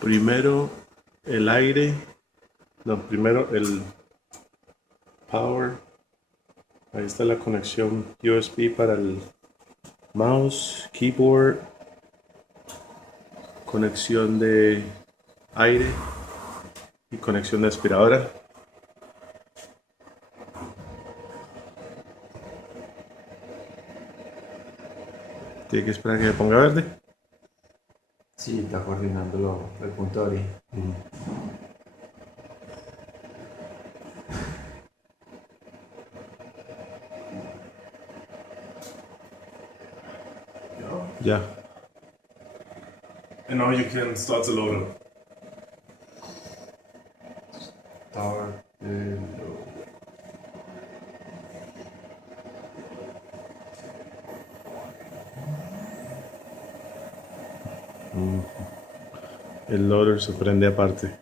Primero el aire. No, primero el power. Ahí está la conexión USB para el mouse, keyboard, conexión de aire y conexión de aspiradora. Tiene que esperar que me ponga verde. Sí, está coordinándolo el punto de origen. Ya. And now you can start the loader. Start the El loader se prende aparte.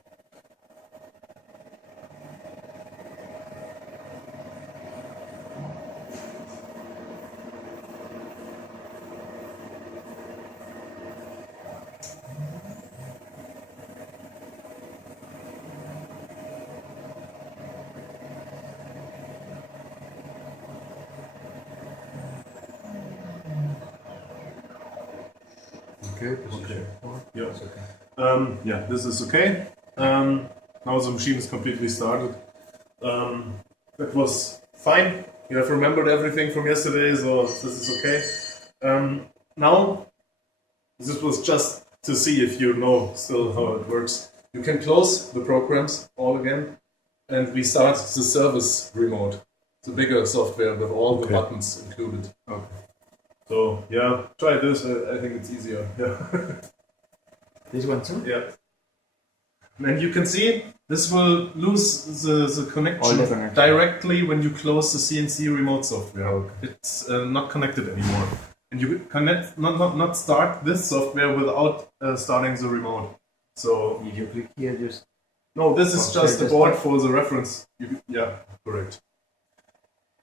Okay. Yeah. Yeah, this is okay. Now the machine is completely started. That was fine. You have remembered everything from yesterday, so this is okay. Now, this was just to see if you know still how it works. You can close the programs all again, and we start the service remote, the bigger software with all the Okay. buttons included. Okay. So yeah, try this. I think it's easier. Yeah. This one too? Yeah. And you can see this will lose the connection All the connection. directly when you close the CNC remote software. Okay. It's not connected anymore. And you connect not start this software without starting the remote. So If you click here, just no, this is Okay, just a just board that. for the reference. Yeah, correct.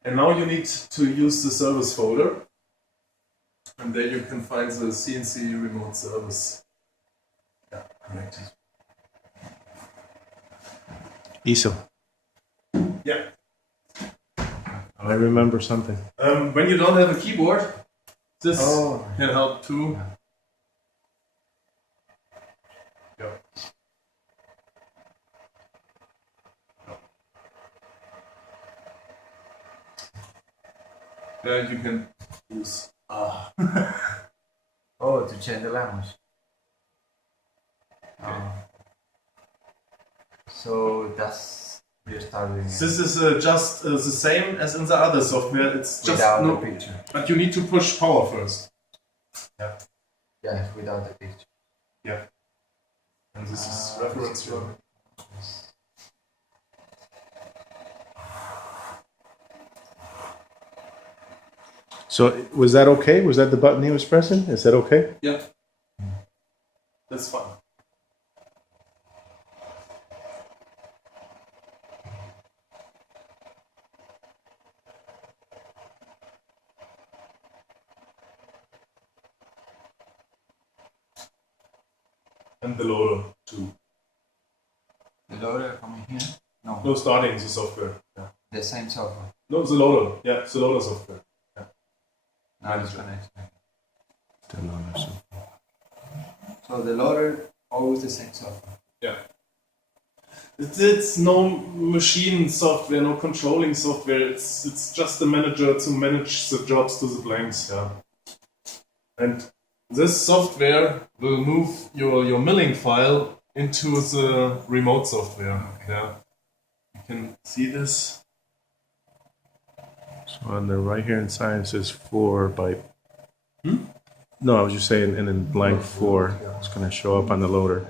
And now you need to use the service folder. And there you can find the CNC remote service. Yeah, connected. ISO. Yeah. I remember something. When you don't have a keyboard, this Oh. can help too. Yeah. Yeah, you can use. Oh, to change the language. Oh. So that's restarting This is just the same as in the other software. It's just without no, the picture. but you need to push power first. Yeah, without the picture. And this is Ah, reference run. So was that okay? Was that the button he was pressing? Is that okay? Yeah, that's fine. And the loader too. The loader coming here? No, No, starting the software. Yeah. the same software. No, the loader. Yeah, it's the loader software. Now it's connected. The loader, so. So the loader, always the same software. Yeah. It's no machine software, no controlling software. It's just a manager to manage the jobs to the blanks. Yeah. And this software will move your milling file into the remote software. Yeah. You can see this. So on the right here in science says 4 by. Hmm? No, I was just saying, and then blank 4. It's going to show up on the loader.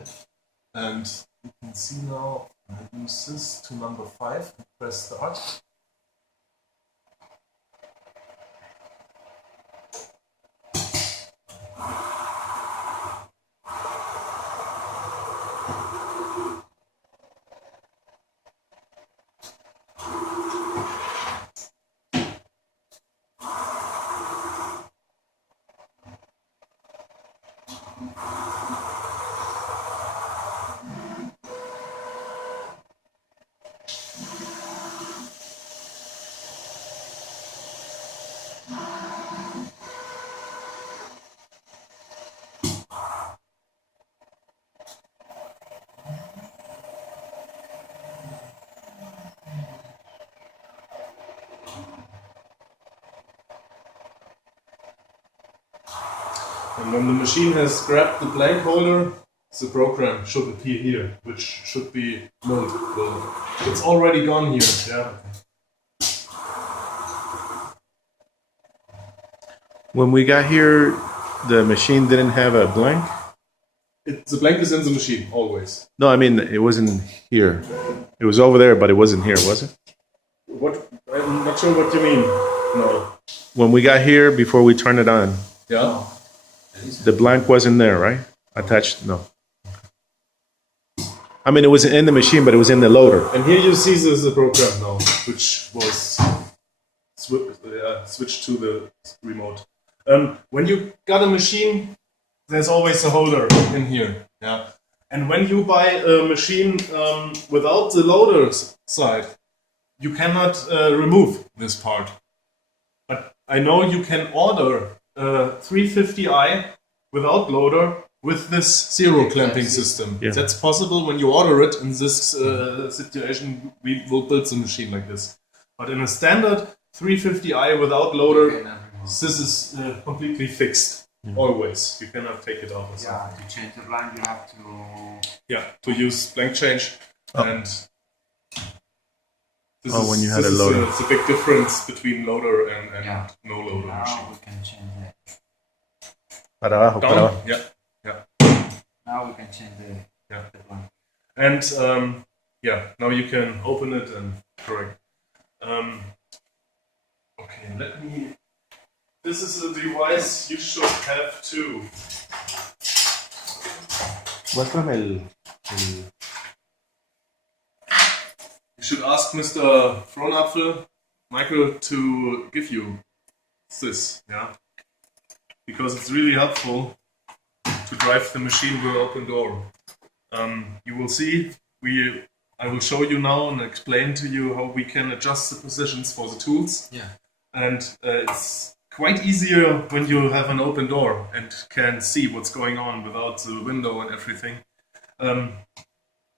And you can see now, I use this to number 5 and press start. And when the machine has grabbed the blank holder, the program should appear here, which should be null. It's already gone here. Yeah. When we got here, the machine didn't have a blank. The blank is in the machine always. No, I mean it wasn't here. It was over there, but it wasn't here, was it? What? I'm not sure what you mean. No. When we got here, before we turned it on, Yeah. the blank wasn't there, right? Attached? No. I mean, it was in the machine, but it was in the loader. And here you see the program now, which was switched to the remote. When you got a machine, there's always a holder in here. Yeah. And when you buy a machine without the loader's side, you cannot remove this part. But I know you can order a 350i without loader with this zero clamping system. Yeah. That's possible when you order it. In this situation, we will build the machine like this. But in a standard 350i without loader, this is completely fixed. Always. You cannot take it off. Or something. Yeah, to change the blank, you have to. To use blank change. And this when you had a loader. It's a big difference between loader and no loader Now machine. we can change it. Para abajo, para Down? abajo. Yeah. Now we can change the blank. And now you can open it and correct. Okay, let me. This is a device you should have too. Muéstrame el. You should ask Mr. Frohnapfel, Michael, to give you this, because it's really helpful to drive the machine with open door. You will see, I will show you now and explain to you how we can adjust the positions for the tools. Yeah. And it's quite easier when you have an open door and can see what's going on without the window and everything.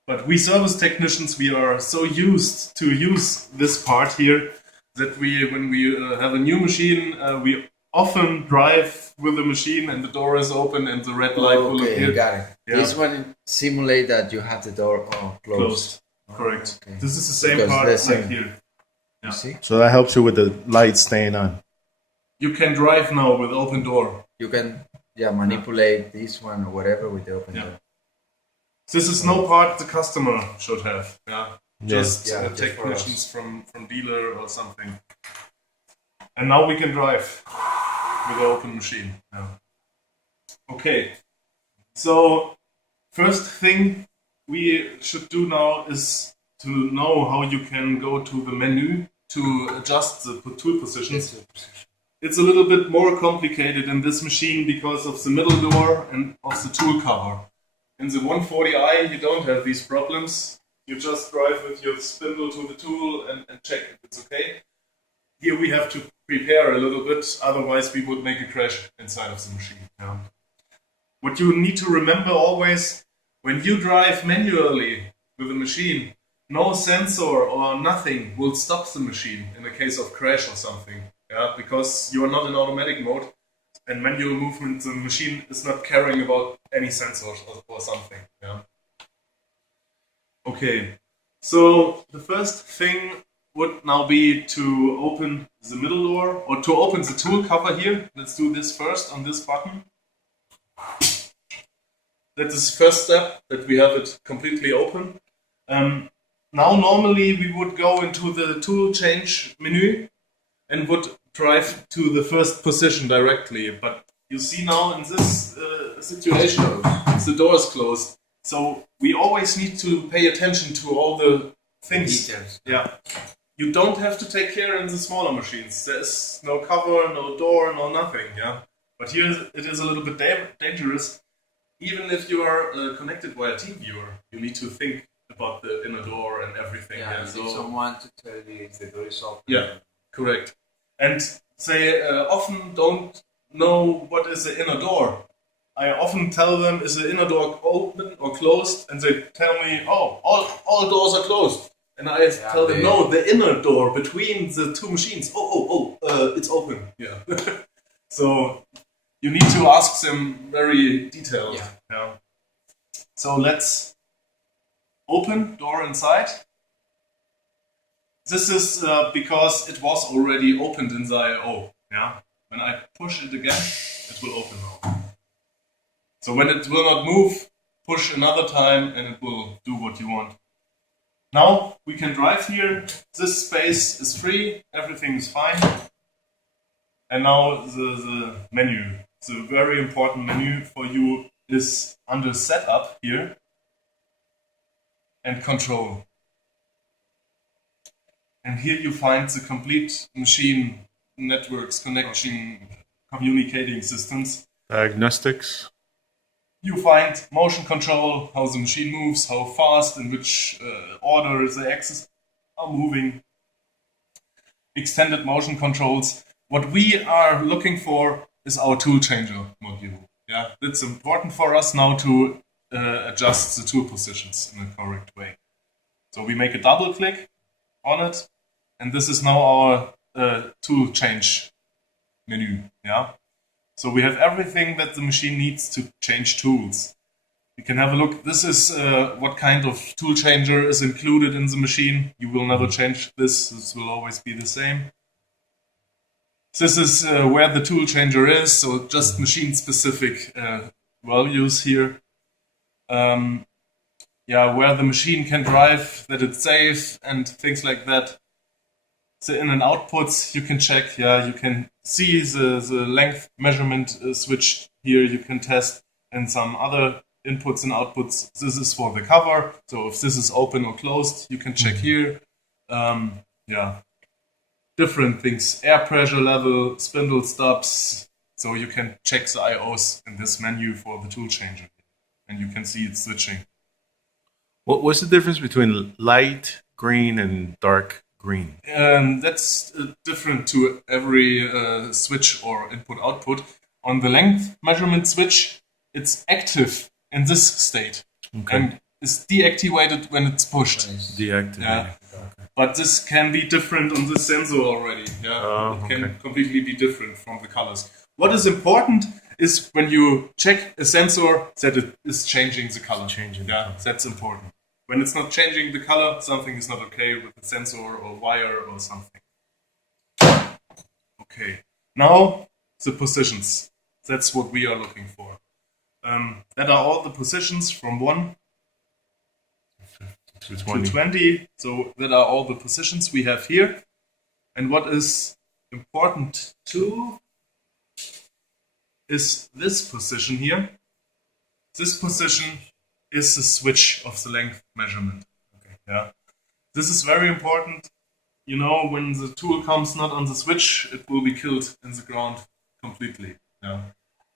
But we service technicians, we are so used to use this part here that when we have a new machine, we often drive with the machine and the door is open and the red light will appear. Got it. Yeah. This one simulate that you have the door closed. Correct. Okay. This is the same Because part the like same. here. You see? So that helps you with the light staying on. You can drive now with open door. You can manipulate this one or whatever with the open door. This is no part the customer should have. Just just for technicians from dealer or something. And now we can drive with the open machine. Okay. So first thing we should do now is to know how you can go to the menu to adjust the tool positions. It's a little bit more complicated in this machine because of the middle door and of the tool cover. In the 140i, you don't have these problems. You just drive with your spindle to the tool and check if it's okay. Here we have to prepare a little bit, otherwise we would make a crash inside of the machine. What you need to remember always, when you drive manually with a machine, no sensor or nothing will stop the machine in a case of crash or something. Because you are not in automatic mode, and manual movement, the machine is not caring about any sensors or something. Okay, so the first thing would now be to open the middle door, or to open the tool cover here. Let's do this first on this button. That is the first step, that we have it completely open. Now normally we would go into the tool change menu and would drive to the first position directly. But you see now in this situation, the door is closed. So we always need to pay attention to all the things. Details. You don't have to take care in the smaller machines. There's no cover, no door, no nothing. But here it is a little bit dangerous. Even if you are connected via TeamViewer, you need to think about the inner door and everything. You need someone to tell you if the door is open. Yeah, correct. And they often don't know what is the inner door. I often tell them, is the inner door open or closed? And they tell me, oh, all doors are closed. And I tell them, no, the inner door between the two machines. It's open. So you need to ask them very detailed. Yeah. Yeah. So let's open door inside. This is because it was already opened in the I/O. Yeah. When I push it again, it will open now. So when it will not move, push another time and it will do what you want. Now we can drive here. This space is free. Everything is fine. And now the menu. The very important menu for you is under setup here and control. And here you find the complete machine networks, connection, communicating systems. Diagnostics. You find motion control, how the machine moves, how fast, in which order the axes are moving. Extended motion controls. What we are looking for is our tool changer module. Yeah, it's important for us now to adjust the tool positions in a correct way. So we make a double click on it, and this is now our tool change menu. Yeah. So we have everything that the machine needs to change tools. You can have a look. This is what kind of tool changer is included in the machine. You will never change this. This will always be the same. This is where the tool changer is. So just machine-specific values here. Where the machine can drive, that it's safe, and things like that. The in and outputs you can check. Yeah, you can see the length measurement switch here. You can test, and some other inputs and outputs. This is for the cover. So if this is open or closed, you can check here. Different things: air pressure level, spindle stops. So you can check the I/Os in this menu for the tool changer, and you can see it switching. What's the difference between light green and dark green? That's different to every switch or input-output. On the length measurement switch, it's active in this state and is deactivated when it's pushed. Deactivated. Yeah. But this can be different on the sensor already. Yeah, it can completely be different from the colors. What is important is when you check a sensor that it is changing the color. That's important. When it's not changing the color, something is not okay with the sensor or wire or something. Okay, now the positions. That's what we are looking for. That are all the positions from 1 to 20. So that are all the positions we have here. And what is important too is this position here. This position is the switch of the length measurement. Okay. Yeah. This is very important. You know, when the tool comes not on the switch, it will be killed in the ground completely. Yeah.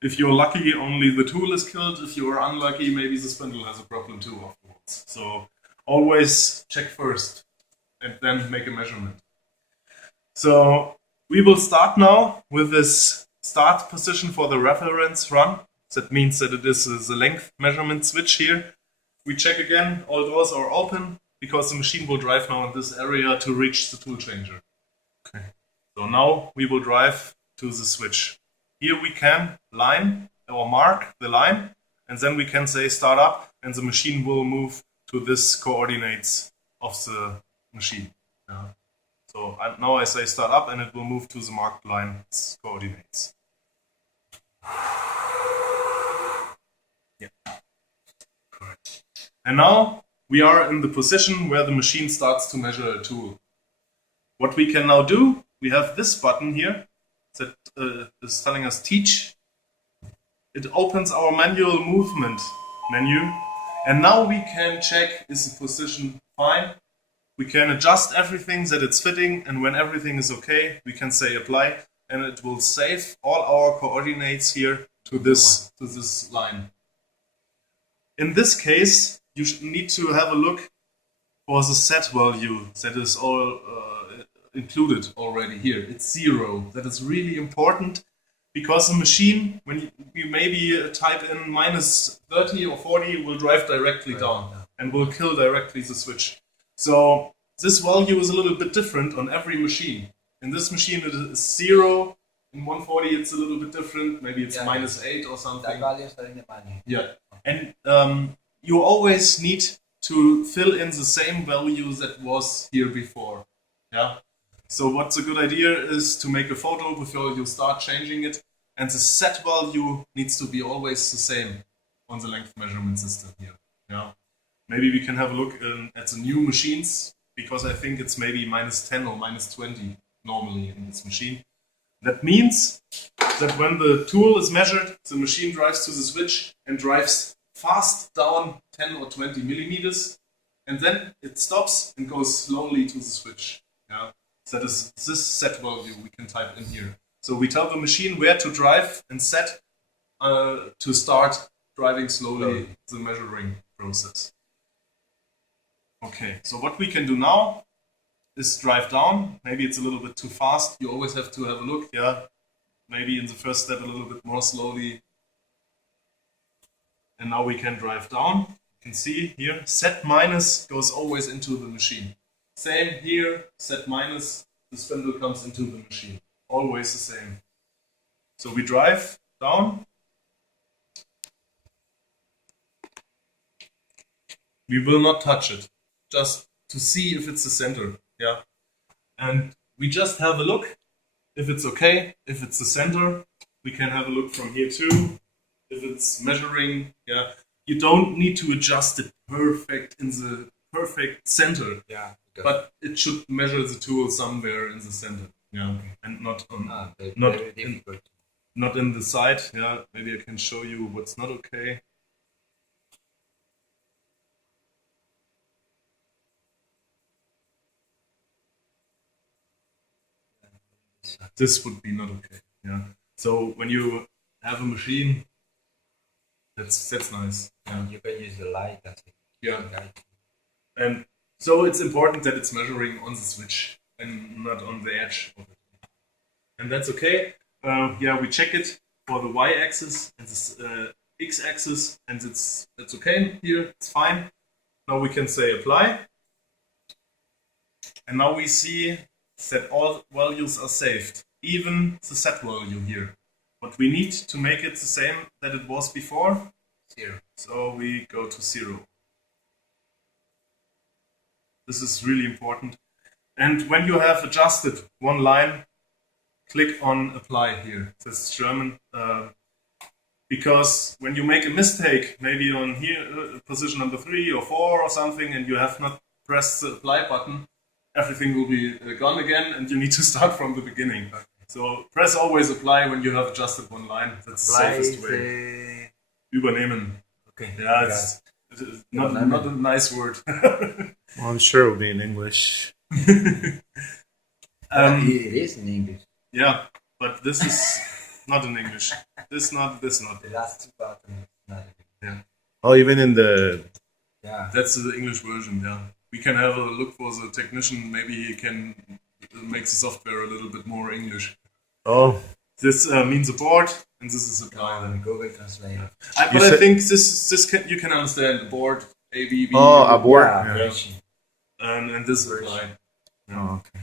If you're lucky, only the tool is killed. If you're unlucky, maybe the spindle has a problem too afterwards. So always check first and then make a measurement. So we will start now with this start position for the reference run. That means that it is the length measurement switch here. We check again, all doors are open because the machine will drive now in this area to reach the tool changer. Okay. So now we will drive to the switch. Here we can line or mark the line, and then we can say start up, and the machine will move to this coordinates of the machine. Yeah. So now I say start up, and it will move to the marked line coordinates. Correct. And now we are in the position where the machine starts to measure a tool. What we can now do, we have this button here that is telling us teach. It opens our manual movement menu, and now we can check is the position fine. We can adjust everything that it's fitting, and when everything is okay, we can say apply, and it will save all our coordinates here to this line. In this case, you need to have a look for the set value that is all included already here. It's 0. That is really important because the machine, when you maybe type in minus 30 or 40, will drive directly down and will kill directly the switch. So this value is a little bit different on every machine. In this machine it is 0, In 140 it's a little bit different. Maybe it's -8 or That something. values are in the manual. Yeah, and you always need to fill in the same value that was here before. Yeah. So what's a good idea is to make a photo before you start changing it, and the set value needs to be always the same on the length measurement system here. Yeah. Maybe we can have a look at the new machines, because I think it's maybe -10 or -20 normally in this machine. That means that when the tool is measured, the machine drives to the switch and drives fast down 10 or 20 millimeters, and then it stops and goes slowly to the switch. Yeah, so that is this set value we can type in here. So we tell the machine where to drive and set to start driving slowly the measuring process. Okay, so what we can do now is drive down. Maybe it's a little bit too fast. You always have to have a look. Yeah, maybe in the first step a little bit more slowly. And now we can drive down. You can see here, set minus goes always into the machine. Same here, set minus, the spindle comes into the machine. Always the same. So we drive down. We will not touch it, just to see if it's the center. Yeah. And we just have a look if it's okay, if it's the center. We can have a look from here too. If it's measuring, yeah, you don't need to adjust it perfect in the perfect center. Yeah. But it should measure the tool somewhere in the center. Yeah. And not on not very difficult. not in the side. Yeah. Maybe I can show you what's not okay. This would be not okay. Yeah. So when you have a machine, that's nice. Yeah. You can use the light. That's it. Yeah. Light. And so it's important that it's measuring on the switch and not on the edge of it. And that's okay. Yeah, we check it for the y-axis and the x-axis, and it's okay here. It's fine. Now we can say apply. And now we see that all values are saved, even the set value here. But we need to make it the same that it was before. 0. So we go to 0. This is really important. And when you have adjusted one line, click on apply here. That's German. Because when you make a mistake, maybe on here, position number 3 or 4 or something, and you have not pressed the apply button, everything will be gone again, and you need to start from the beginning. So press always apply when you have adjusted one line. That's the safest way. Übernehmen. Okay. Yeah, it's not a nice word. Well, I'm sure it'll be in English. It is in English. Yeah, but this is not in English. This not. The last two buttons. Not in Oh, even in the Yeah. That's the English version. Yeah, we can have a look for the technician. Maybe he can make the software a little bit more English. oh, This means abort, and this is apply. Then. Google Translate. But I think this can, you can understand abort, ABB. oh, abort. Yeah. Yeah. And this is apply. Oh, okay.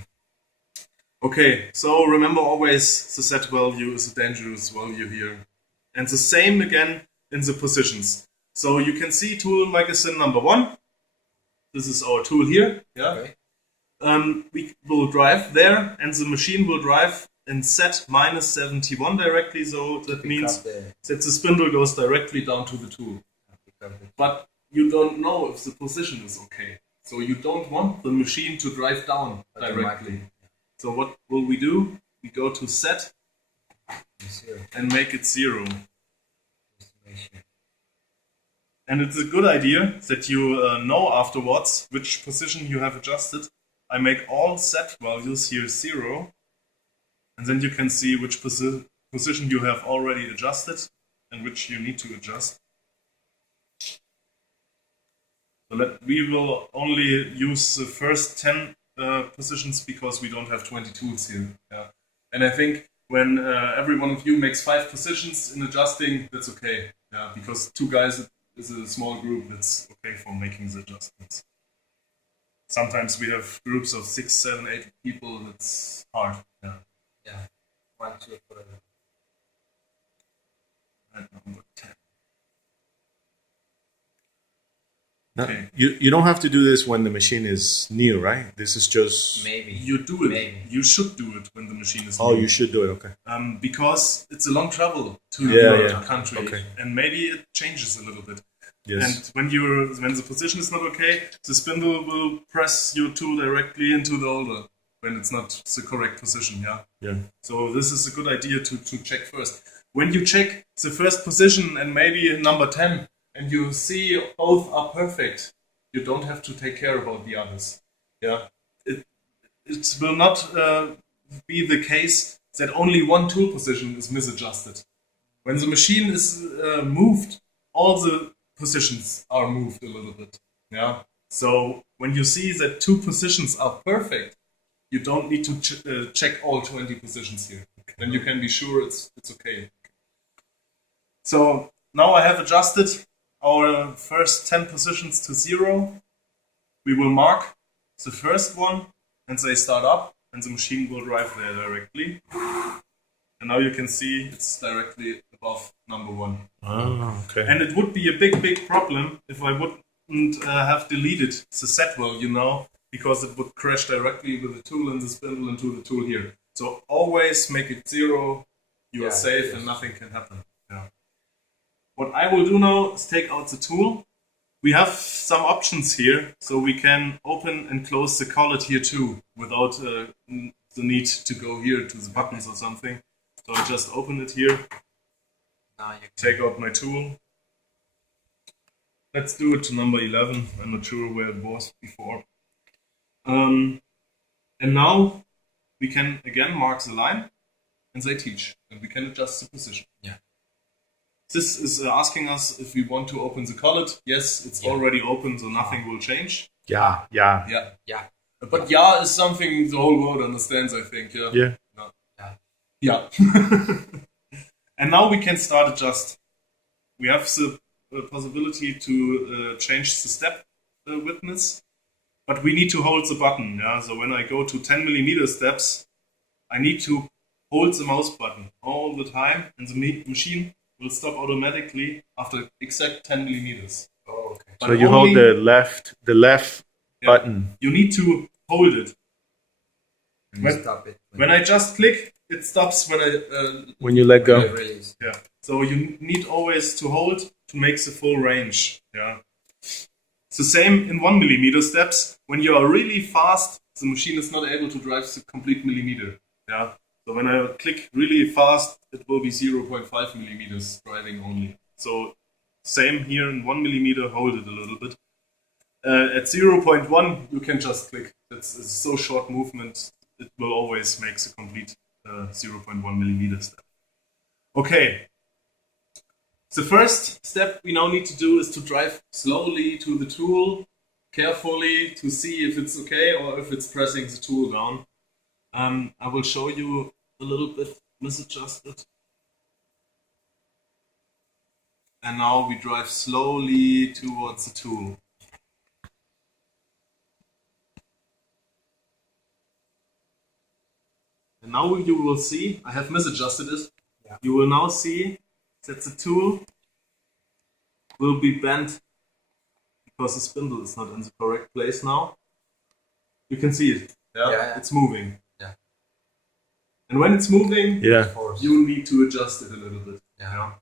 Okay, so remember always the set value is a dangerous value here. And the same again in the positions. So you can see tool magazine number 1. This is our tool here. Yeah. Okay. We will drive there, and the machine will drive in set -71 directly. So that means that the spindle goes directly down to the tool. But you don't know if the position is okay. So you don't want the machine to drive down directly. So what will we do? We go to set and make it 0. And it's a good idea that you know afterwards which position you have adjusted. I make all set values here 0. And then you can see which position you have already adjusted and which you need to adjust. So we will only use the first 10 positions because we don't have 20 tools here. Yeah. And I think when every one of you makes 5 positions in adjusting, that's okay. Yeah, because 2 guys is a small group, that's okay for making the adjustments. Sometimes we have groups of 6, 7, 8 people, that's hard. Yeah. Yeah. 1, 2, forever. Right, number 10. No, Okay. you don't have to do this when the machine is new, right? This is just. Maybe. You do it. Maybe. You should do it when the machine is Oh, new. you should do it. Okay. Because it's a long travel to Yeah, your yeah. country, Okay. and maybe it changes a little bit. Yes. And when the position is not okay, the spindle will press your tool directly into the holder when it's not the correct position. Yeah. Yeah. So this is a good idea to check first. When you check the first position and maybe number 10, and you see both are perfect, you don't have to take care about the others. Yeah. It will not be the case that only one tool position is misadjusted. When the machine is moved, all the positions are moved a little bit. Yeah. So when you see that 2 positions are perfect, you don't need to check all 20 positions here. Then you can be sure it's okay. So now I have adjusted our first 10 positions to 0. We will mark the first one and say start up, and the machine will drive there directly. And now you can see it's directly above number 1. Oh, okay. And it would be a big problem if I wouldn't have deleted the set value now, because it would crash directly with the tool and the spindle into the tool here. So always make it 0, you are safe, and nothing can happen. Yeah. What I will do now is take out the tool. We have some options here, so we can open and close the collet here too, without the need to go here to the buttons or something. So I just open it here, Now you can. take out my tool. Let's do it to number 11. I'm not sure where it was before. And now we can again mark the line and say teach, and we can adjust the position. Yeah. This is asking us if we want to open the collet. Yes, it's already open, so nothing will change. Yeah. Yeah. Yeah. But yeah is something the whole world understands, I think. Yeah. Yeah. Yeah. And now we can start adjust. We have the possibility to change the step width, but we need to hold the button. Yeah. So when I go to 10 millimeter steps, I need to hold the mouse button all the time, and the machine will stop automatically after exact 10 millimeters. Oh, okay. So you hold the left Yeah. button. You need to hold it. And When- you stop it. When I just click, it stops when I When you let when you go. release. yeah. So you need always to hold to make the full range. Yeah. It's the same in 1 millimeter steps. When you are really fast, the machine is not able to drive the complete millimeter. Yeah. So when I click really fast, it will be 0.5 millimeters driving only. So same here in 1 millimeter, hold it a little bit. At 0.1, you can just click. It's so short movement, it will always make the complete 0.1 millimeter step. Okay. The first step we now need to do is to drive slowly to the tool, carefully to see if it's okay or if it's pressing the tool down. I will show you a little bit misadjusted. And now we drive slowly towards the tool. And now you will see, I have misadjusted it. Yeah. You will now see that the tool will be bent because the spindle is not in the correct place now. You can see it. Yeah. It's moving. Yeah. And when it's moving, Yeah. Force. you need to adjust it a little bit. Yeah.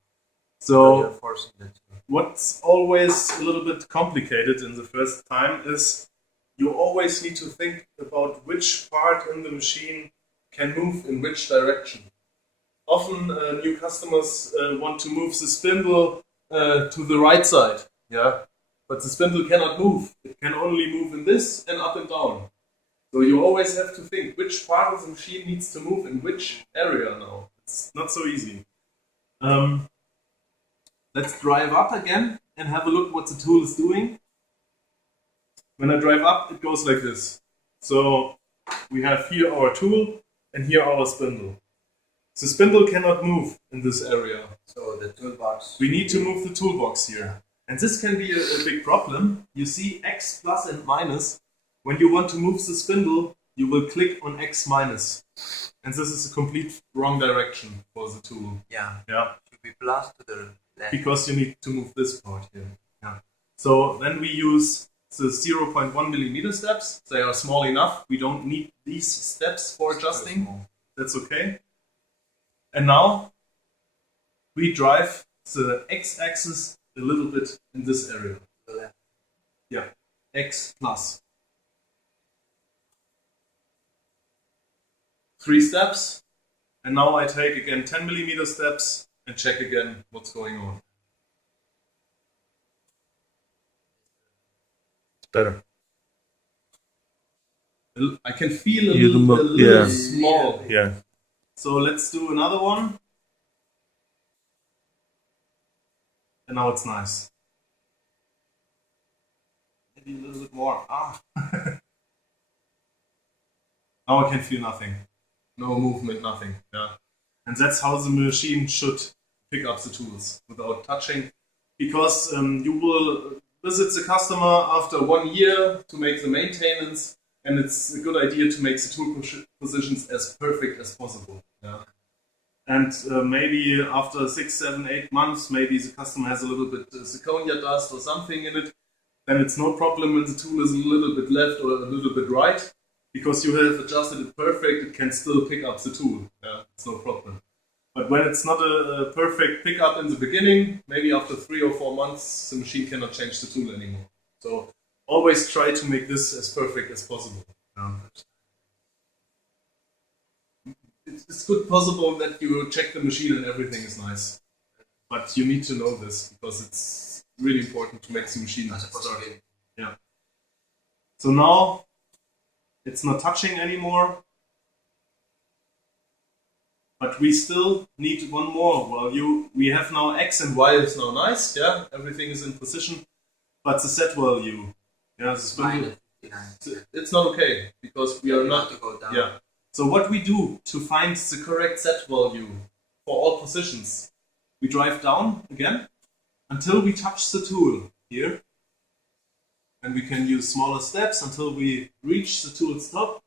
So You're forcing the tool. what's always a little bit complicated in the first time is you always need to think about which part in the machine can move in which direction. Often new customers want to move the spindle to the right side, yeah, but the spindle cannot move. It can only move in this and up and down. So you always have to think which part of the machine needs to move in which area now. It's not so easy. Let's drive up again and have a look what the tool is doing. When I drive up, it goes like this. So we have here our tool and here our spindle. The spindle cannot move in this area. So the toolbox. We need to move the toolbox here. And this can be a big problem. You see X plus and minus. When you want to move the spindle, you will click on X minus. And this is a complete wrong direction for the tool. Yeah. Yeah. Should be plus to the left. Because you need to move this part here. Yeah. So then we use the 0.1 millimeter steps. They are small enough. We don't need these steps for adjusting. That's okay. And now we drive the x-axis a little bit in this area. To the left. Yeah, x plus. 3 steps. And now I take again 10 millimeter steps and check again what's going on. It's better. I can feel a You little, do a little yeah. small. Yeah. So let's do another one. And now it's nice. Maybe a little bit more. Ah. Now I can feel nothing. No movement, nothing. Yeah. And that's how the machine should pick up the tools without touching. Because you will visit the customer after 1 year to make the maintenance. And it's a good idea to make the tool positions as perfect as possible. Yeah. And maybe after 6, 7, 8 months, maybe the customer has a little bit zirconia dust or something in it. Then it's no problem when the tool is a little bit left or a little bit right. Because you have adjusted it perfect, it can still pick up the tool. Yeah, it's no problem. But when it's not a perfect pickup in the beginning, maybe after 3 or 4 months, the machine cannot change the tool anymore. So always try to make this as perfect as possible. Yeah. It's good possible that you check the machine and everything is nice. But you need to know this because it's really important to make the machine That's a start. possibility. Yeah. So now it's not touching anymore. But we still need one more value. We have now X and Y is now nice, yeah, everything is in position. But the set value, yeah, the spindle, -59. it's not okay because we are You not, have to go down. yeah. So what we do to find the correct set value for all positions, we drive down again until we touch the tool here. And we can use smaller steps until we reach the tool stop.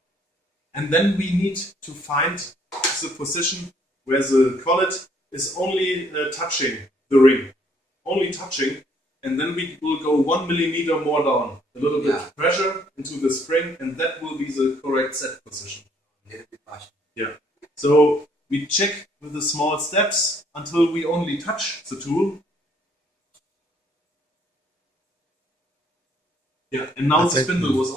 And then we need to find the position where the collet is only touching the ring. Only touching. And then we will go 1 millimeter more down. A little bit Yeah. pressure into the spring and that will be the correct set position. A little bit faster. Yeah. So we check with the small steps until we only touch the tool. Yeah, and now That's the it. spindle was